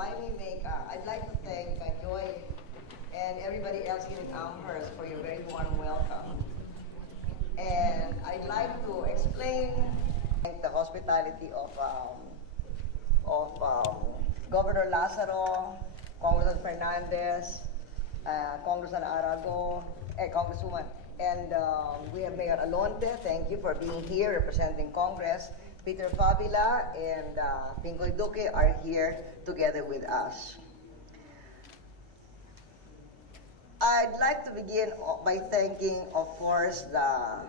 I'd like to thank Joy and everybody else here in Amherst for your very warm welcome. And I'd like to explain the hospitality of Governor Lazaro, Congressman Fernandez, Congressman Arago, Congresswoman, and we have Mayor Alonte. Thank you for being here representing Congress. Peter Fabila and Pingoy Duque are here together with us. I'd like to begin by thanking, of course, the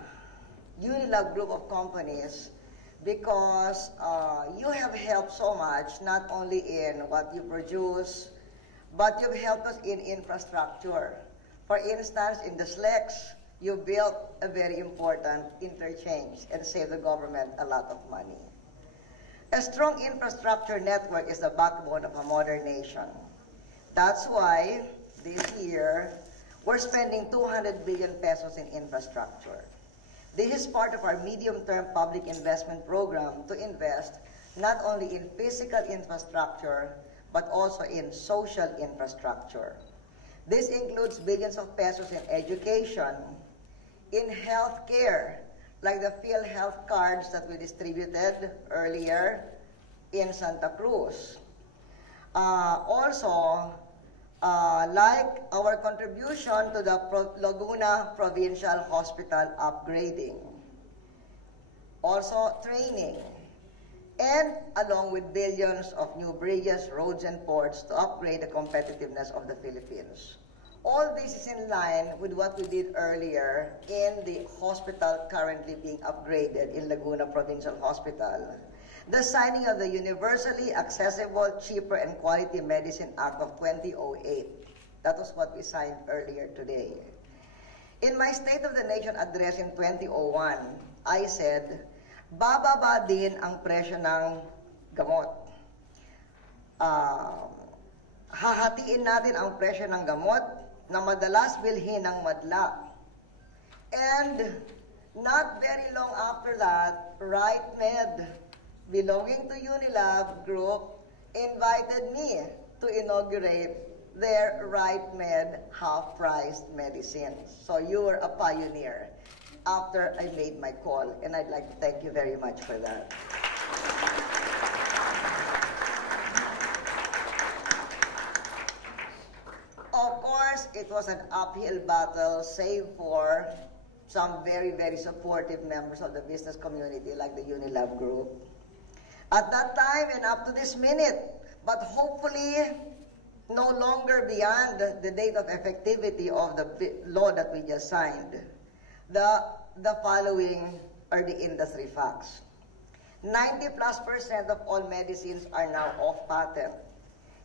Unilab group of companies because you have helped so much, not only in what you produce, but you've helped us in infrastructure. For instance, in the SLEX, you built a very important interchange and saved the government a lot of money. A strong infrastructure network is the backbone of a modern nation. That's why this year, we're spending 200 billion pesos in infrastructure. This is part of our medium-term public investment program to invest not only in physical infrastructure, but also in social infrastructure. This includes billions of pesos in education, in healthcare, like the PhilHealth cards that we distributed earlier in Santa Cruz. Also, like our contribution to the Laguna Provincial Hospital upgrading. Also, training. And along with billions of new bridges, roads, and ports to upgrade the competitiveness of the Philippines. All this is in line with what we did earlier in the hospital currently being upgraded in Laguna Provincial Hospital. The signing of the Universally Accessible, Cheaper, and Quality Medicine Act of 2008. That was what we signed earlier today. In my State of the Nation address in 2001, I said, bababa din ang presyo ng gamot. Hahatiin natin ang presyo ng gamot na madalas bilhin ng madla. And not very long after that, RightMed, belonging to Unilab Group, invited me to inaugurate their RightMed half-priced medicines. So you were a pioneer after I made my call, and I'd like to thank you very much for that. Of course, it was an uphill battle, save for some very, very supportive members of the business community like the Unilab Group. At that time and up to this minute, but hopefully no longer beyond the date of effectivity of the law that we just signed, the following are the industry facts. 90+% of all medicines are now off patent.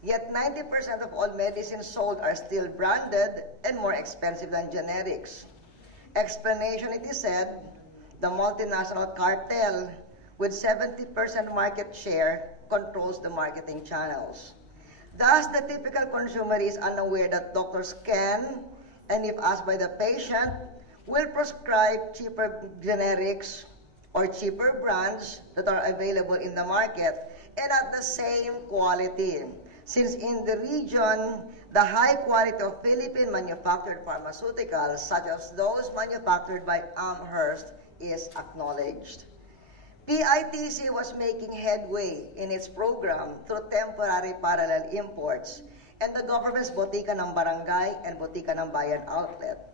Yet 90% of all medicines sold are still branded and more expensive than generics. Explanation, it is said, the multinational cartel with 70% market share controls the marketing channels. Thus, the typical consumer is unaware that doctors can, and if asked by the patient, will prescribe cheaper generics or cheaper brands that are available in the market and at the same quality. Since in the region, the high quality of Philippine manufactured pharmaceuticals, such as those manufactured by Amherst, is acknowledged. PITC was making headway in its program through temporary parallel imports and the government's Botika ng Barangay and Botika ng Bayan outlet.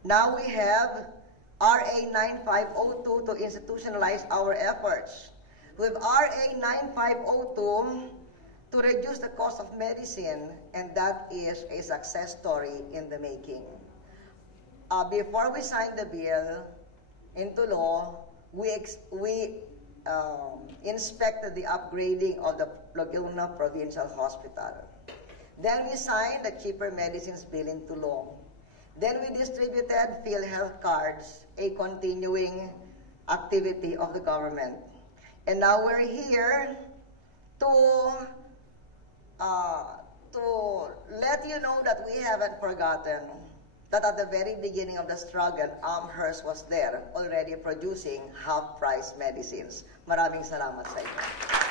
Now we have RA 9502 to institutionalize our efforts. With RA 9502 to reduce the cost of medicine, and that is a success story in the making. Before we signed the bill into law, we inspected the upgrading of the Laguna Provincial Hospital. Then we signed the cheaper medicines bill into law. Then we distributed PhilHealth cards, a continuing activity of the government. And now we're here to let you know that we haven't forgotten that at the very beginning of the struggle, Amherst was there already producing half-price medicines. Maraming salamat sa inyo.